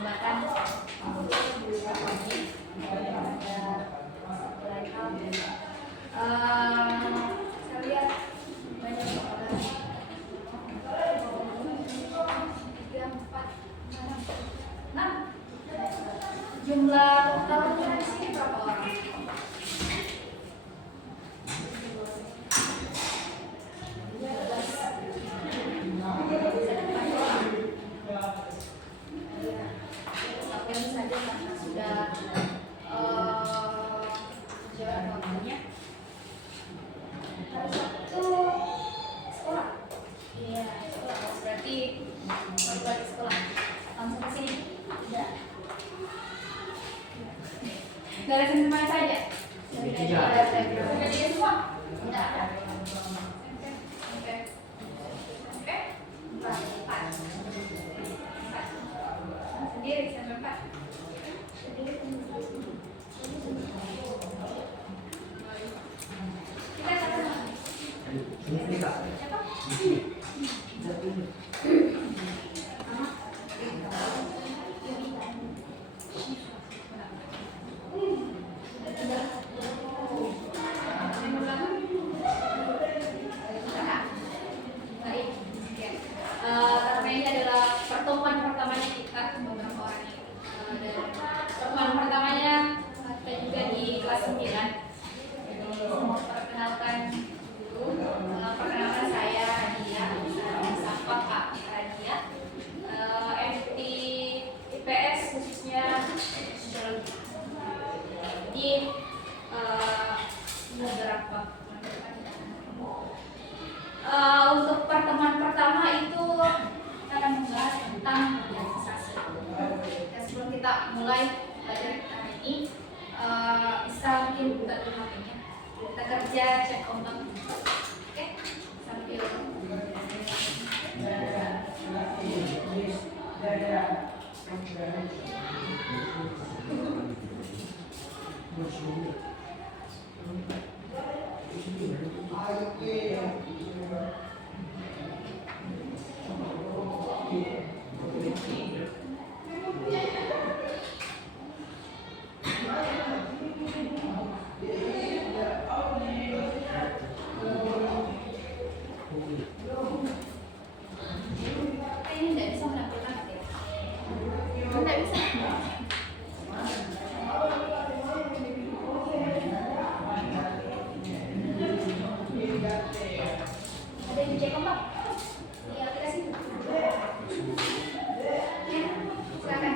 kesempatan berbagi saya lihat banyak orang 3, 4, 6. Jumlah totalnya di sini berapa orang? Saja karena sudah jalan waktunya. Hari Sabtu sekolah. Iya, sekolah. Berarti baru balik sekolah. Langsung ke sini. Tidak. Nggak ada teman saja. Tidak ada semua. Tidak ada. Oke. 4. Sendiri sampai 4. Karena ini adalah pertemuan pertamanya kita beberapa orang ini. Dan pertemuan pertamanya kita juga di kelas 9. Perkenalkan dulu, perkenalkan saya Radia, sapa Kak Radia, FT IPS khususnya di beberapa. Untuk pertemuan pertama itu kita akan membahas tentang organisasi. Dan sebelum kita mulai belajar hari ini, bisa mungkin buka dulu HP-nya. Kita kerja cek ombak. Oke, sambil ini tidak bisa menampilkan ya. Tidak bisa. Ada yang cek ombak? Iya, kita sini. Ya, silakan.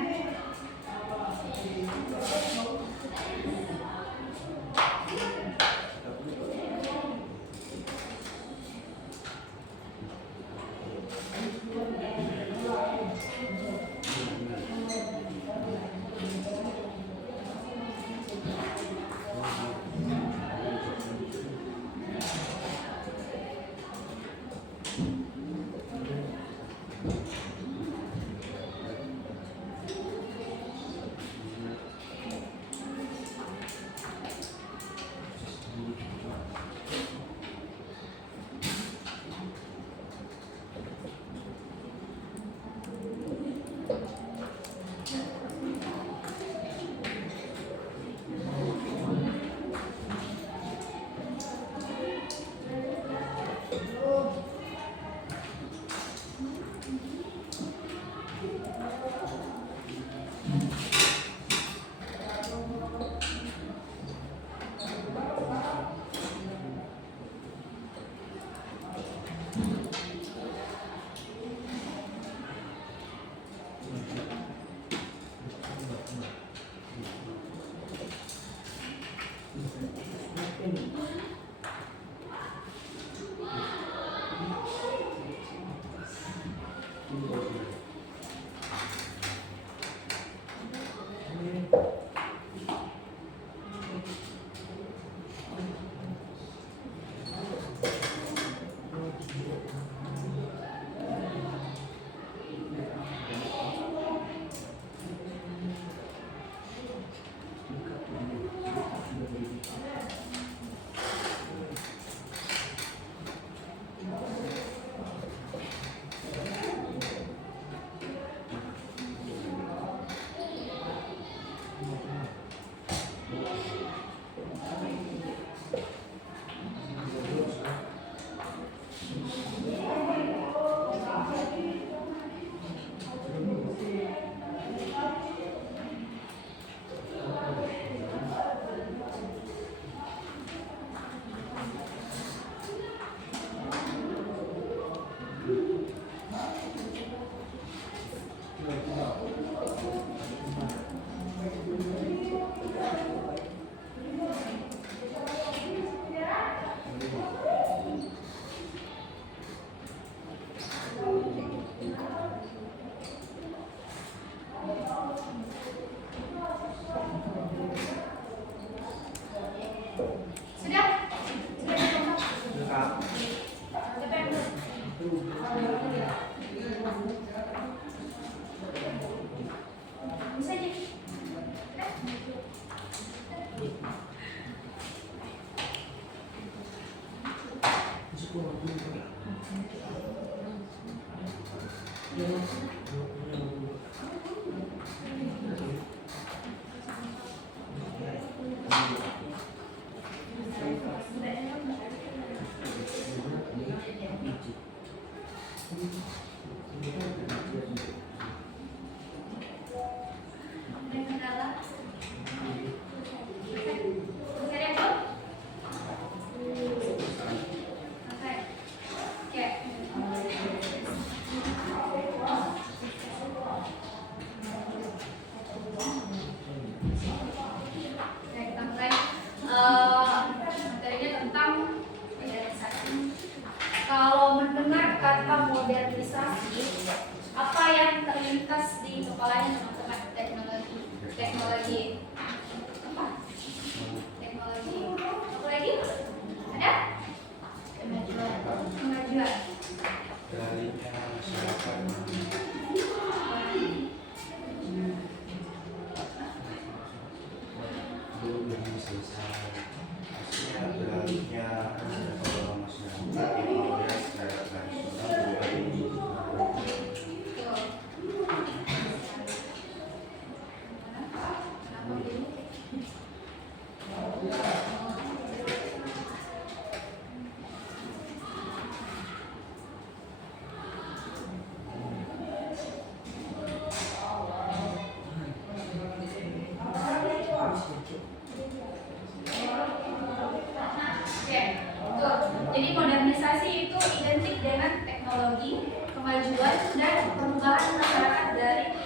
Jadi modernisasi itu identik dengan teknologi, kemajuan dan perubahan masyarakat dari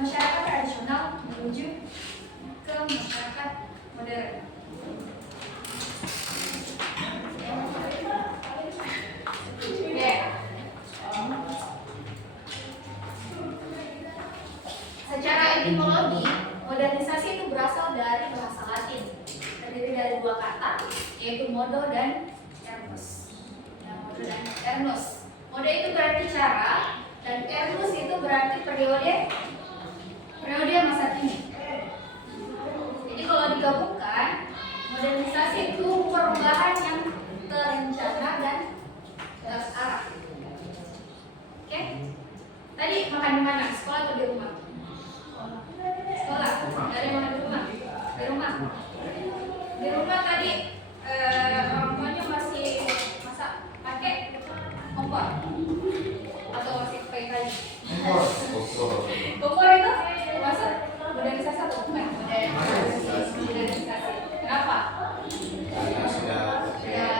masyarakat tradisional menuju ke masyarakat modern. Oke. Secara etimologi, modernisasi itu berasal dari bahasa Latin, terdiri dari dua kata, yaitu modo dan ernus. Modo dan ernus. Modo itu berarti cara, dan ernus itu berarti periode masa kini. Jadi kalau digabungkan, modernisasi itu perubahan yang terencana dan terarah. Oke? Tadi makan di mana? Sekolah atau di rumah? Sekolah. Dari mana di rumah? Di rumah. Di rumah tadi orang tuanya masih masak pakai kompor atau masih pakai kayu? Kompor itu masak modernisasi atau bukan? Modernisasi. Kenapa? Karena sudah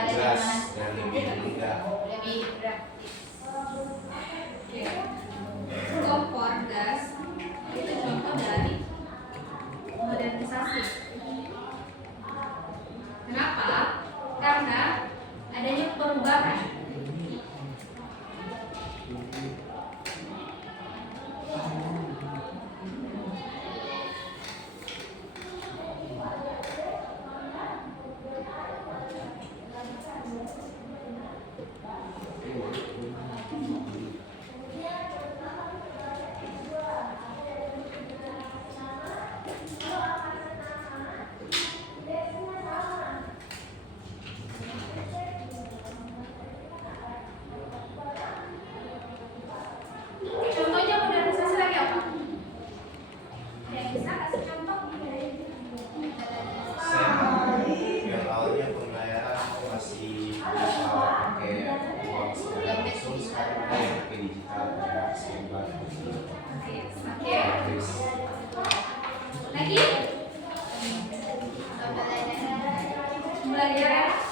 jelas dan lebih mudah. Lebih praktis. Oke. Kompor gas itu contoh dari modernisasi. Kenapa? Karena adanya perubahan. Contohnya modernisasi lagi apa? Ada yang bisa kasih contoh? Yang awalnya pembayaran masih bisa pakai uang secara langsung, sekarang ada yang pakai digital kayak Simban. Oke. Lagi? Belajar apa?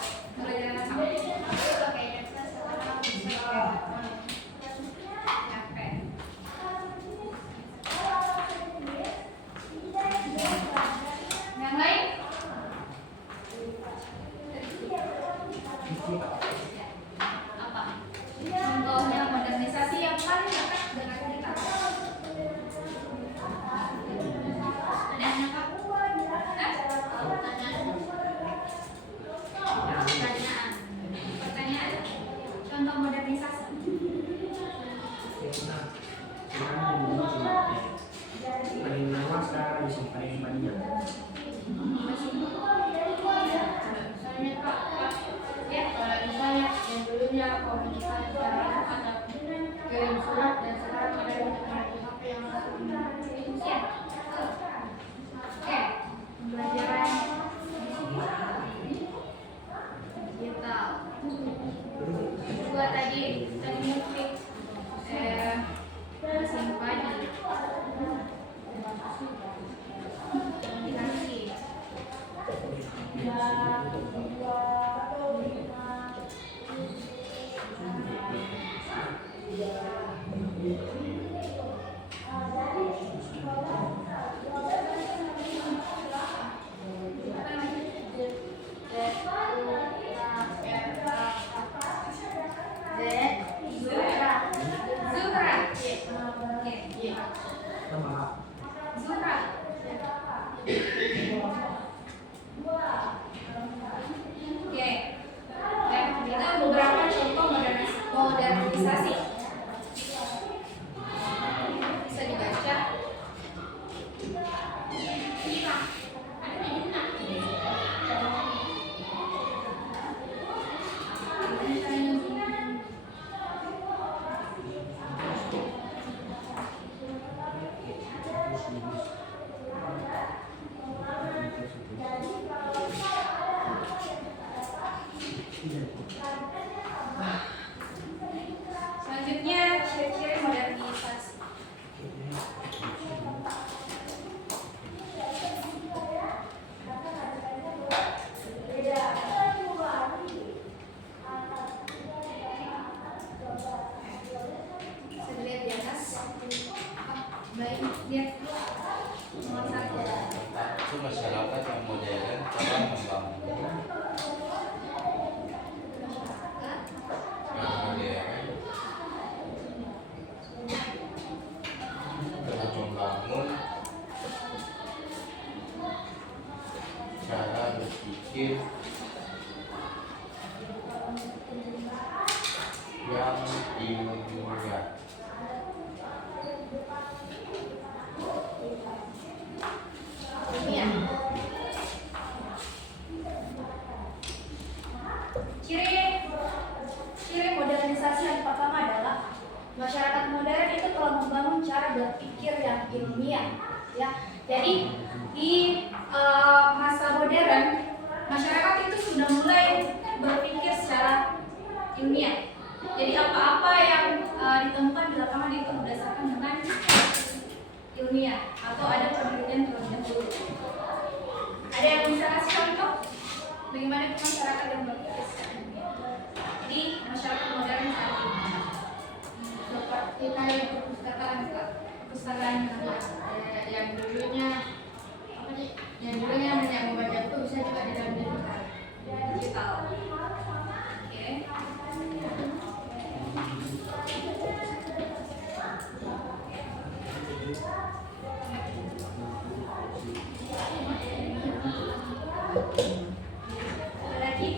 Yang lain? Apa? Contohnya modernisasi yang paling dekat dengan kita. Ada yang apa? Pertanyaan. Contoh modernisasi. Paling lama sekarang bisa paling banyak. Misalnya Pak, ya kalau misalnya yang dulunya komunikasi secara ada kirim surat dan sekarang ada yang HP yang langsung ya. Oke, pembelajaran digital. Dua tadi musik mesin padi. Komunikasi. Nomor 1. Itu masyarakat yang modern telah membangun yang modern telah membangun cara berpikir yang ilmiah. Iya. Ciri modernisasi yang pertama adalah masyarakat modern itu telah membangun cara berpikir yang ilmiah, ya. Jadi di masa modern masyarakat itu sudah mulai berpikir secara ilmiah. Jadi apa-apa yang ditemukan di lapangan itu berdasarkan dengan ilmiah atau ada penelitian terlebih dahulu. Ada yang bisa kasih contoh bagaimana masyarakat yang berpikir secara ilmiah di masyarakat modern saat ini? Seperti kayak perpustakaan yang dulunya apa sih? Yang dulunya hanya membaca itu bisa juga di dalam digital. Oke. Ada lagi?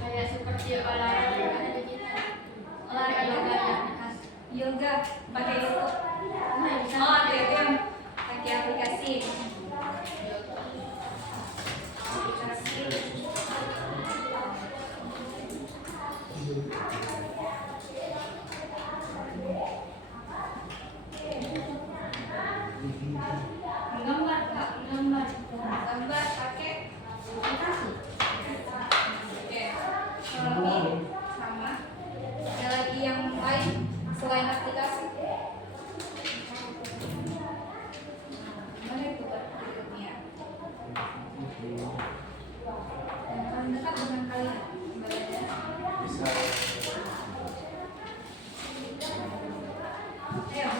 Kayak seperti olahraga yoga pakai itu. Oh, ada itu yang pakai aplikasi. Gambar pakai aplikasi. Oke, lebih sama. Ada lagi yang lain selain aplikasi? Mana itu berikutnya? Yang paling dekat dengan kalian. Bisa Ayo.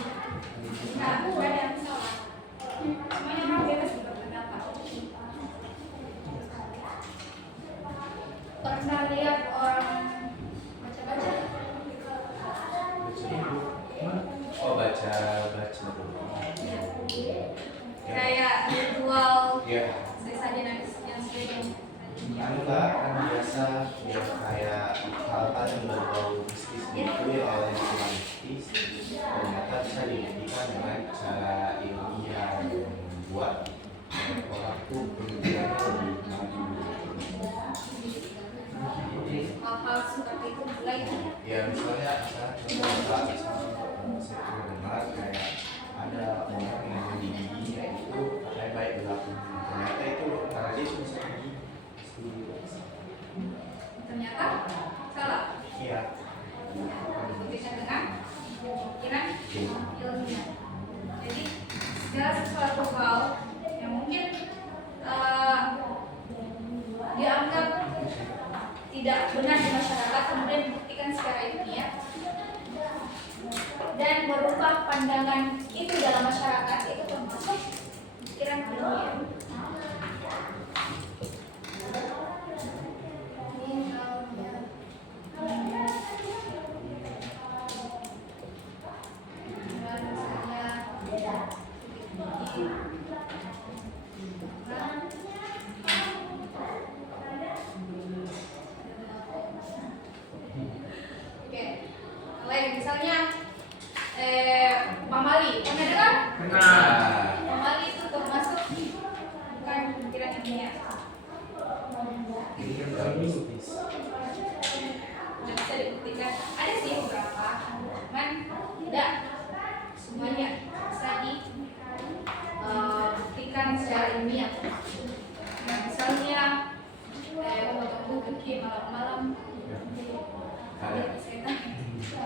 Nah, ada yang salah. Semuanya orang bebas berpendapat. Pernah lihat orang baca-baca? oh baca buku. Iya. Kayak ritual Ya, sesajen yang sering. anu Kak, kan biasa ya kayak hal-hal yang berbau mistis gitu ya, awalnya cuma mistis ternyata bisa dibuktikan dengan cara ilmiah yang membuat orang tuh pemikirannya lebih maju. Hal-hal seperti itu mulai. Ya misalnya contoh Kak, misalnya saya pernah dengar kayak ada orang yang di giginya itu katanya baik berlaku, ternyata itu karena dia susah gigi. Ternyata salah. Iya. Dibuktikan dengan pikiran ilmiah. Jadi segala sesuatu hal yang mungkin dianggap tidak benar di masyarakat kemudian dibuktikan secara ilmiah dan merubah pandangan itu dalam masyarakat, itu termasuk pikiran ilmiah. Oke, lain misalnya pamali, pernah dengar? Benar. Pamali itu termasuk bukan pikiran ilmiah. Mistis. Nggak bisa dibuktikan. Ada sih beberapa, cuman tidak semuanya bisa dibuktikan secara ilmiah. Nah, misalnya potong kuku malam-malam.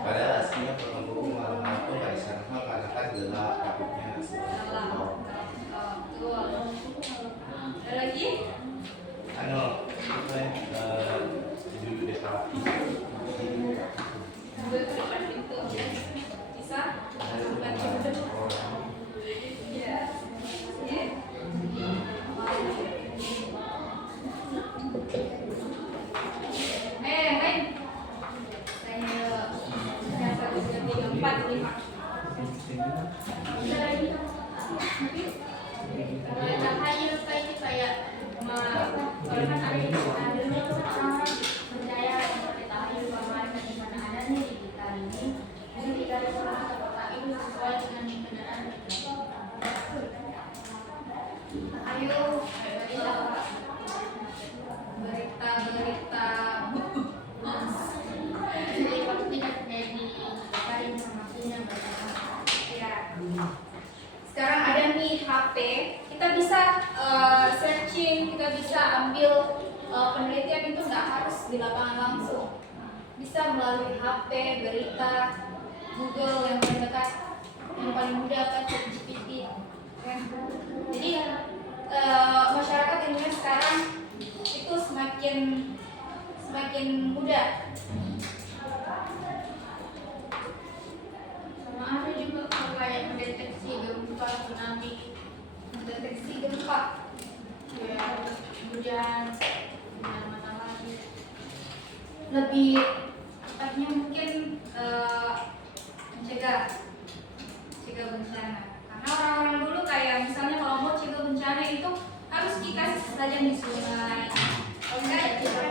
Padahal aslinya potong kuku malam-malam tuh nggak disarankan karena kan gelap takutnya Betul. Ada lagi? anu itu yang dulu di terapi di lapangan langsung. Bisa melalui HP, berita, Google yang paling dekat, yang paling mudah kan ChatGPT. Kan? Jadi masyarakat Indonesia sekarang itu semakin mudah. Sama ada juga kalau kayak mendeteksi gempa, tsunami, mendeteksi gempa, ya kemudian mana lagi lebih tepatnya mungkin mencegah bencana. Karena orang-orang dulu kayak misalnya kalau mau cegah bencana itu harus dikasih saja di sungai, kalau enggak ya kita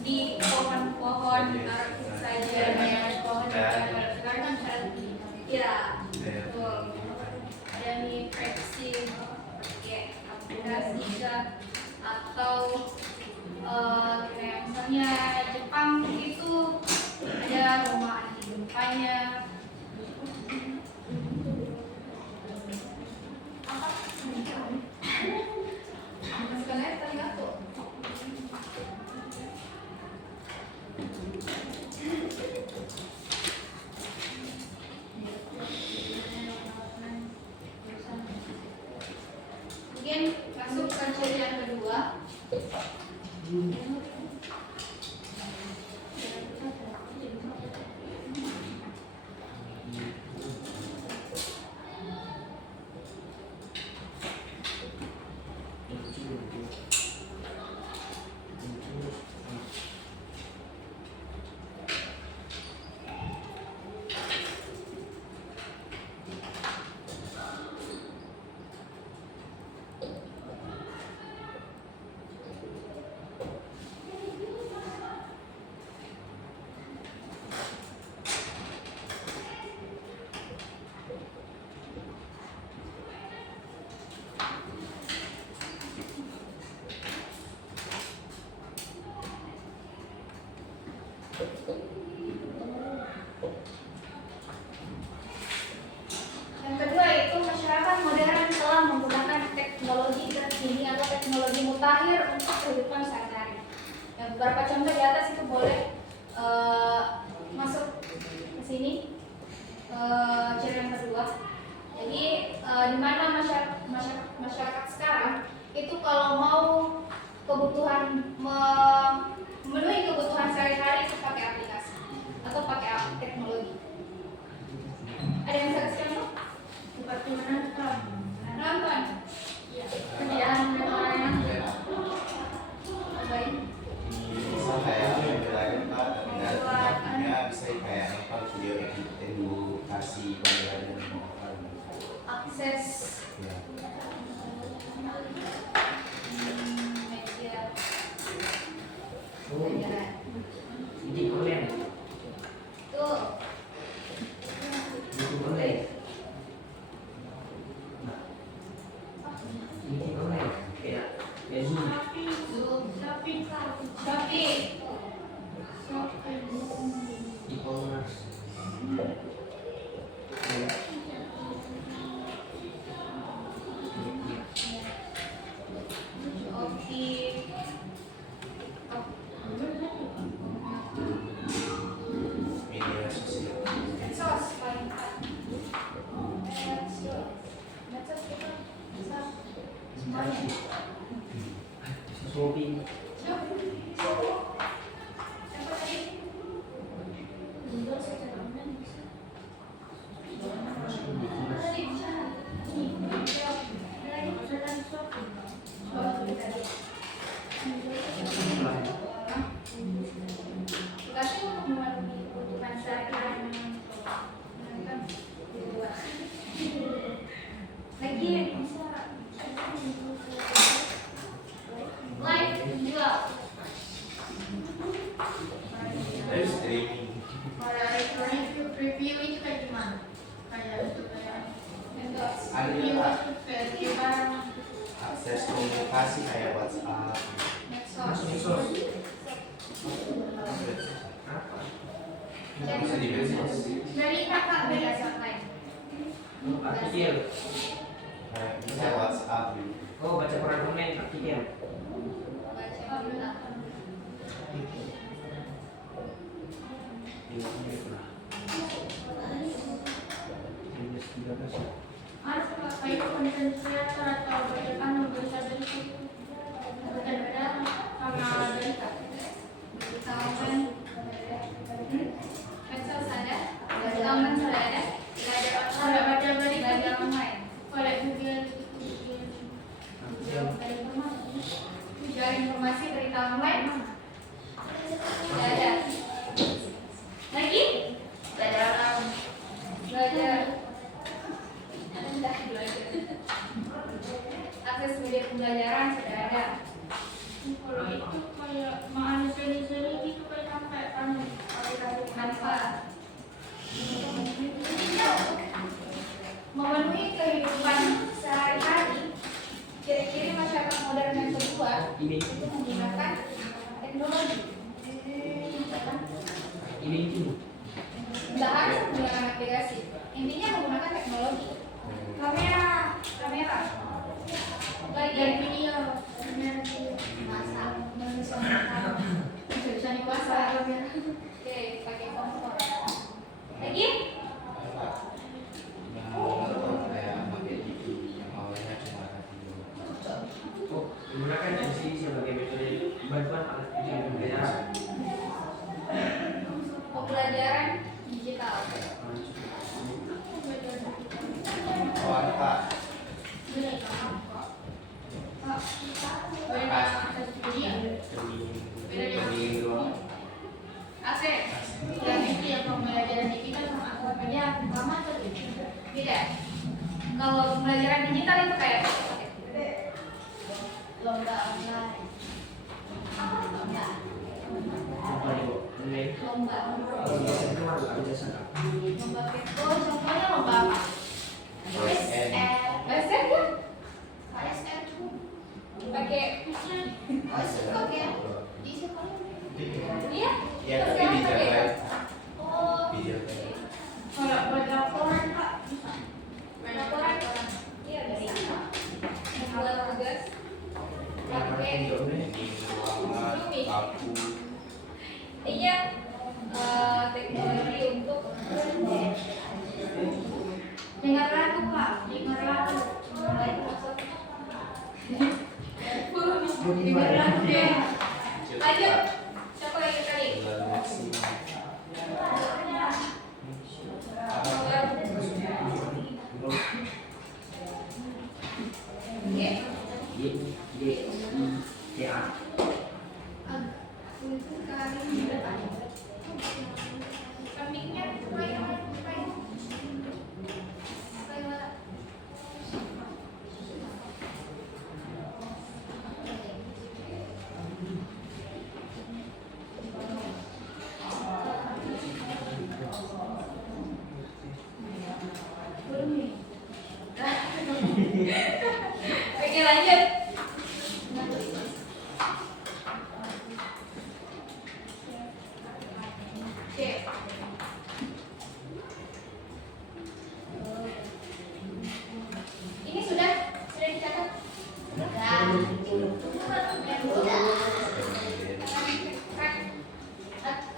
di pohon-pohon taruh saja ya pohon. Sekarang kan ya betul. Ada nih prediksi pakai aplikasi atau kayak misalnya Jepang itu ada rumah anti gempanya. Mungkin masuk ke ciri yang kedua. Yang kedua itu masyarakat modern telah menggunakan teknologi terkini atau teknologi mutakhir untuk kehidupan sehari-hari. Yang beberapa contoh di atas itu boleh masuk ke sini. Ciri yang kedua. Jadi di mana masyarakat sekarang itu kalau mau memenuhi kebutuhan sehari-hari itu pakai aplikasi atau pakai teknologi. Ada yang bisa kasih contoh? Seperti menonton. Iya. Kerjaan orang yang baik. Bisa kayak pembelajaran tempatnya bisa kayak apa video edukasi pembelajaran Akses ya. media Oh, pelajaran. ini online. Tuh. Ini online. Ini online. Kayak Zoom. Shopee. E-commerce. Media sosial. Medsos paling dekat. Medsos itu bisa semuanya. Shopee. Apa tadi? Jual secara online bisa. Tadi bisa. Ada lagi pesanan Shopee. Shopee tadi. Aplikasi untuk memenuhi kebutuhan sehari-hari. Lagi bisa live juga. Live streaming. Kalau review itu kayak gimana? Kayak itu kayak Ada review juga review barang, akses komunikasi kayak WhatsApp. medsos. Medsos. Apa? Bisa di medsos. Dari kakak beda online. Artikel. Kayak bisa WhatsApp gitu. Oh, baca Quran online artikel. Baca berita. Harus kayak konten kreator atau bagaimana bisa dari situ berbeda sama dari kawan medsos ada, teman sudah ada, ada baca berita di online, oleh Google cari informasi berita online sudah ada. Lagi belajar akses media pembelajaran sudah ada. Kalau itu kayak mana seri-seri gitu kayak sampai aplikasi Canva memenuhi kehidupan sehari-hari. Ciri-ciri masyarakat modern yang kedua itu menggunakan teknologi. Tidak harus menggunakan aplikasi, intinya menggunakan teknologi. Kamera bagian video, masak, bisa dimasak. Oke, pakai kompor. Lagi? Kayak pakai TV yang awalnya cuma radio. Menggunakan MC sebagai metode bantuan alat ujian pembelajaran. Pembelajaran digital. Oh, ada Pak. Pendingin doang. AC. Yang itu yang pembelajaran digital sama media sama atau beda? Kalau pembelajaran digital itu kayak lomba online. Lomba kepo, contohnya lomba apa? OSN kan? OSN pakai OSN pakai di sekolah? Iya? Ya, tapi dijaga. Oh, Dijaga. kalau buat laporan Pak, laporan iya dari membuat tugas pakai Pendingin ruangan, paku. iya teknologi untuk dengar lagu Pak, dengar lagu dengar lagu ya. Lanjut, siapa lagi kali? Bulan maksimal. Oke, lanjut. Oke. Ini sudah dicatat?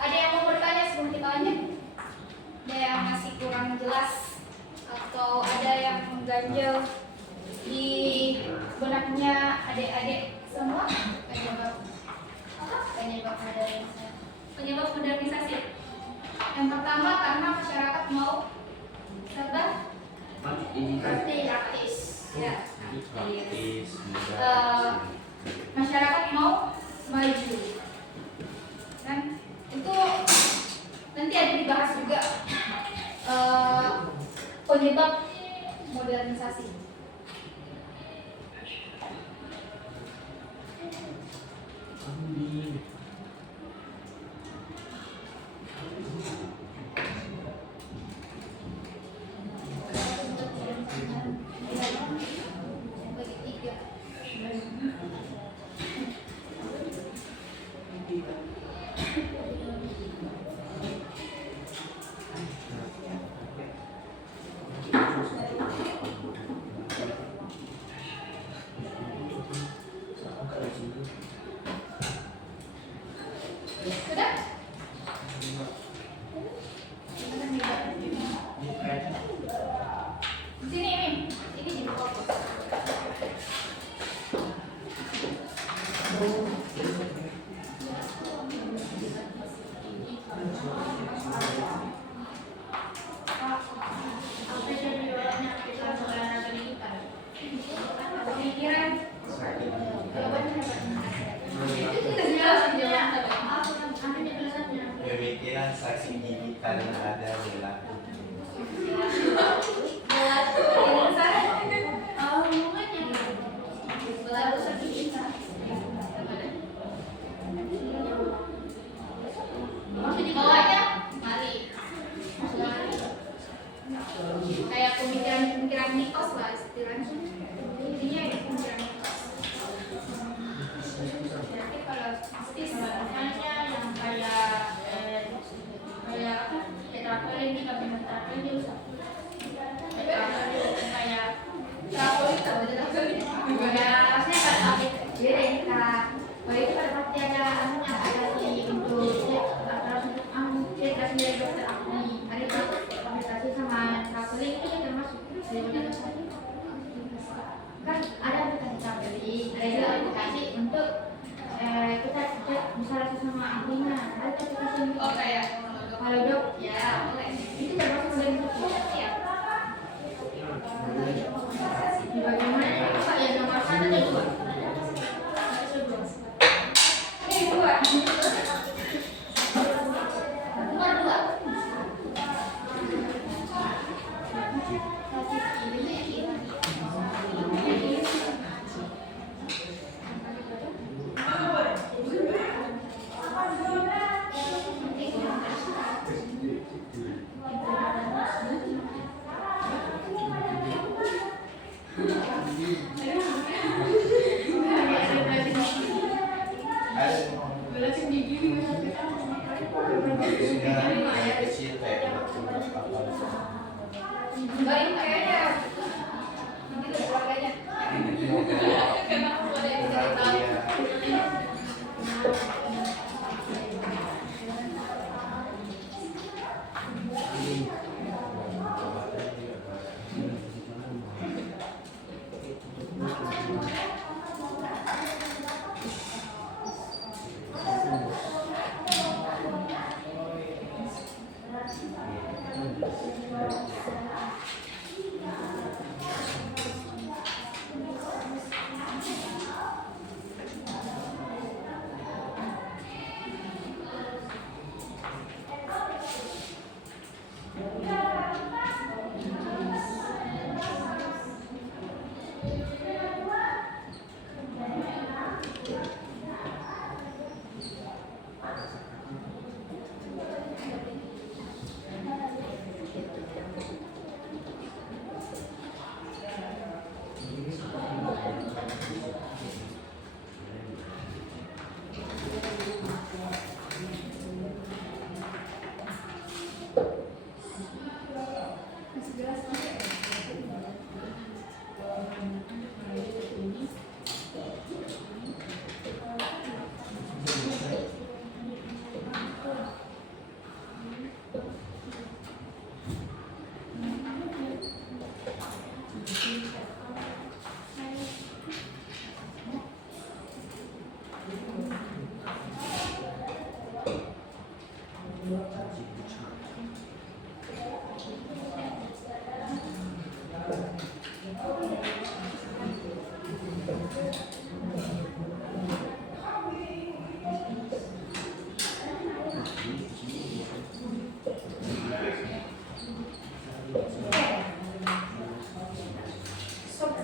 Ada yang mau bertanya sebelum kita lanjut? Ada yang masih kurang jelas atau ada yang mengganjal di benaknya adik-adik semua? Penyebab modernisasi. Yang pertama karena masyarakat mau serba praktis. Ya, Praktis, mudah. masyarakat mau maju. Dan itu nanti ada dibahas juga penyebab modernisasi. Bagi tiga. Apa jadi jawabannya kita sebenarnya pendidikan? Pemikiran sakit jawabannya apa? pemikiran saksi gigitan ada berlaku. Kayak pemikiran-pemikiran mitos lah istilahnya. Intinya ya pemikiran mitos. Jadi kalau mistis makanya yang kayak apa? Kayak traveling nih, kami traveling dia usah. Kayak traveling tahu aja traveling. Ya, saya kan update jadi kak. Oh itu kan pasti ada anunya ada di untuk cek kasih dari dokter aku nih. Ada aplikasi sama traveling itu termasuk kan ada aplikasi traveling, ada juga aplikasi untuk kita cek misalnya sama ahlinya. Ada aplikasi untuk kayak Halodoc ya, itu termasuk dari itu ya. Bagaimana Pak yang nomor satu dan dua? Dua. Nomor dua. Kecil kayak apa? Baik kayaknya. Begitu keluarganya. Kenapa ada yang tidak tahu?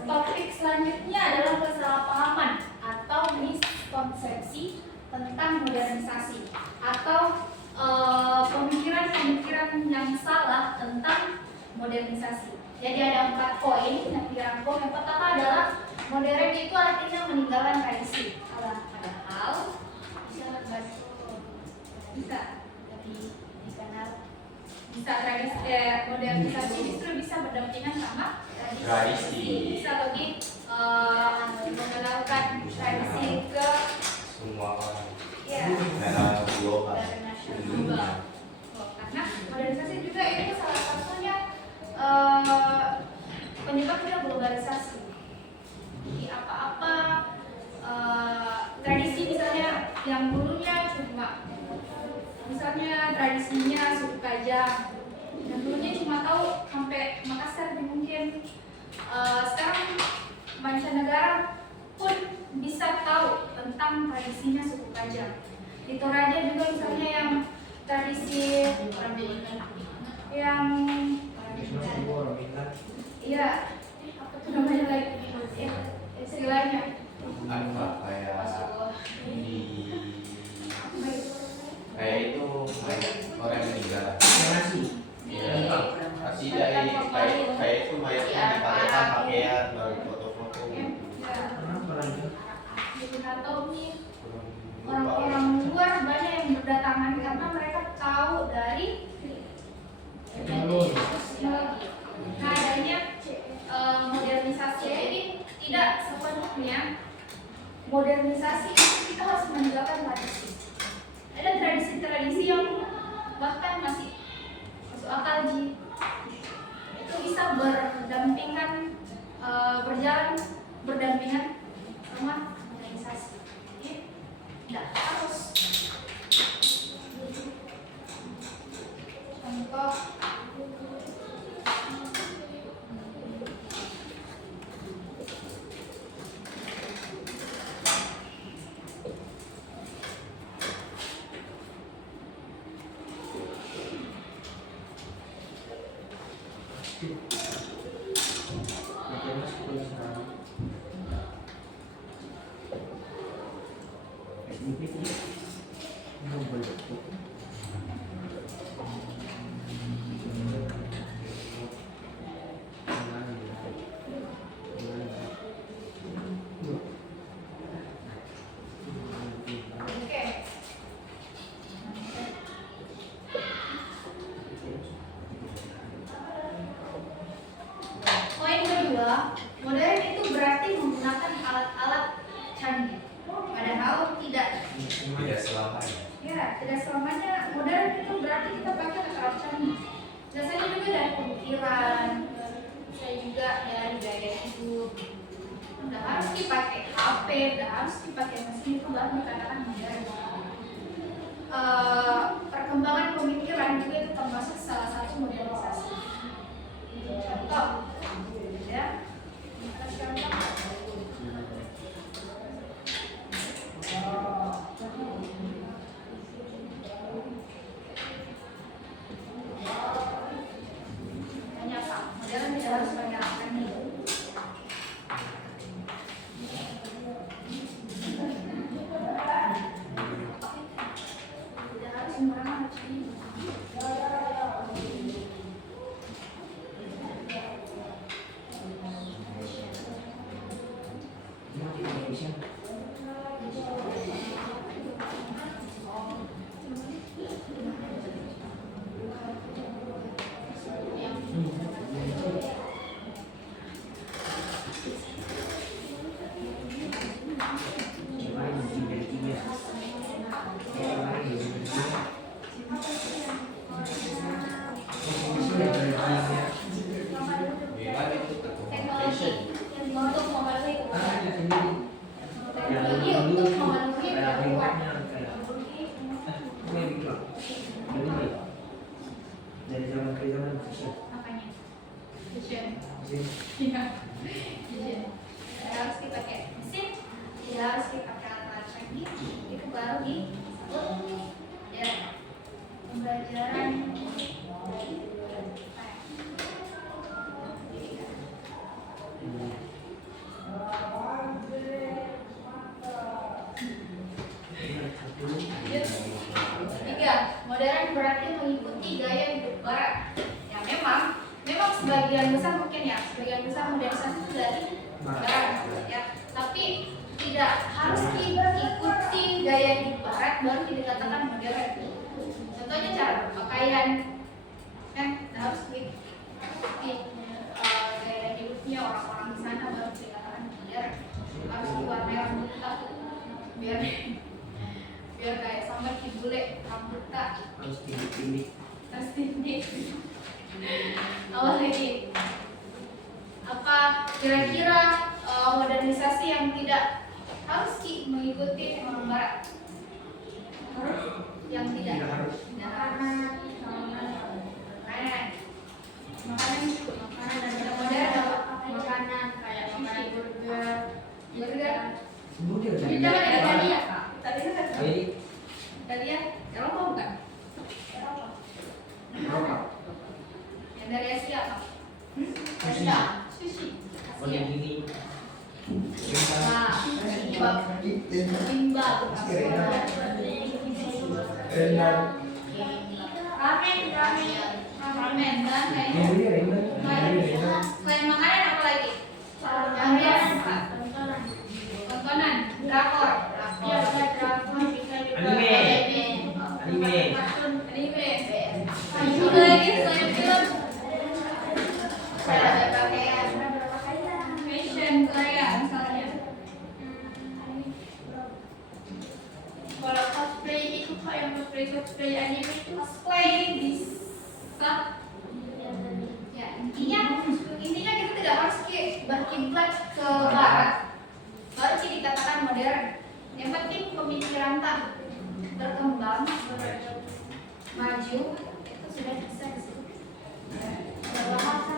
Topik selanjutnya adalah kesalahpahaman atau miskonsepsi tentang modernisasi atau pemikiran-pemikiran yang salah tentang modernisasi. Jadi ada 4 poin yang dirangkum. Yang pertama adalah modern itu artinya meninggalkan tradisi. Padahal bisa lebih dikenal bisa modernisasi justru bisa berdampingan sama tradisi. Bisa lebih mengenalkan tradisi ke Semua orang. ya Karena global. dari nasional global. Karena modernisasi juga itu salah satunya penyebabnya globalisasi. Jadi apa-apa tradisi misalnya yang dulunya cuma misalnya tradisinya suku Kajang. Dan dulunya cuma tahu sampai Makassar mungkin. Sekarang mancanegara pun bisa tahu tentang tradisinya suku Kajang. Di Toraja juga misalnya yang tradisi orang Belingan, yang iya apa tuh namanya lagi ya, istilahnya apa kayak di kayak itu kayak orang meninggal. Kayak itu mayatnya dipakai pakaian baru foto-foto atau nih orang-orang luar banyak yang berdatangan karena mereka tahu dari teknologi. Nah, adanya modernisasi ini tidak sepenuhnya modernisasi, kita harus meninggalkan tradisi. Ada tradisi-tradisi yang bahkan masih masuk akal itu bisa berdampingan, berdampingan sama modernisasi. Tidak harus. Contoh modern itu berarti menggunakan alat-alat canggih, padahal tidak selamanya. Ya, tidak selamanya modern itu berarti kita pakai alat canggih. Biasanya juga dari pemikiran, saya juga dari gaya hidup. Udah harus dipakai HP, udah harus dipakai mesin itu baru dikatakan modern. Perkembangan pemikiran juga itu termasuk salah satu modernisasi. Contoh, ya, ada contoh. Hanya apa? Modern tidak harus pakai apa nih? Tidak harus sembarangan cuci. Harus dipakai mesin, tidak harus dipakai alat canggih, itu baru disebut ya pembelajaran. Tiga, modern berarti mengikuti gaya hidup barat. Ya memang sebagian besar mungkin ya, sebagian besar modernisasi itu dari barat ya. Tapi tidak harus diikuti gaya hidup barat baru dikatakan modern. Contohnya cara berpakaian, harus diikuti gaya hidupnya orang-orang di sana baru dikatakan modern. Harus diwarnai rambut kita biar kayak sambar kibule rambut tak harus tinggi. Awal lagi apa kira-kira modernisasi yang tidak harus mengikuti orang barat, harus yang tidak harus Yang dari Asia apa? Sushi. Asia. Sushi. Asia. Onigiri. Nah, kimbap. Kimbap. Ramen, ramen. Ramen kan kayaknya. Selain makanan apa lagi? Yang biasa. Tontonan, drakor. Anime. Anime. Anime. Apa lagi selain film? Fashion Korea misalnya. Kalau cosplay itu kok yang cosplay anime itu Cosplay bisa. Ya intinya kita tidak harus berkiblat ke barat. Baru sih dikatakan modern. Yang penting pemikiran tak berkembang, maju, itu sudah bisa di situ. Berbahasa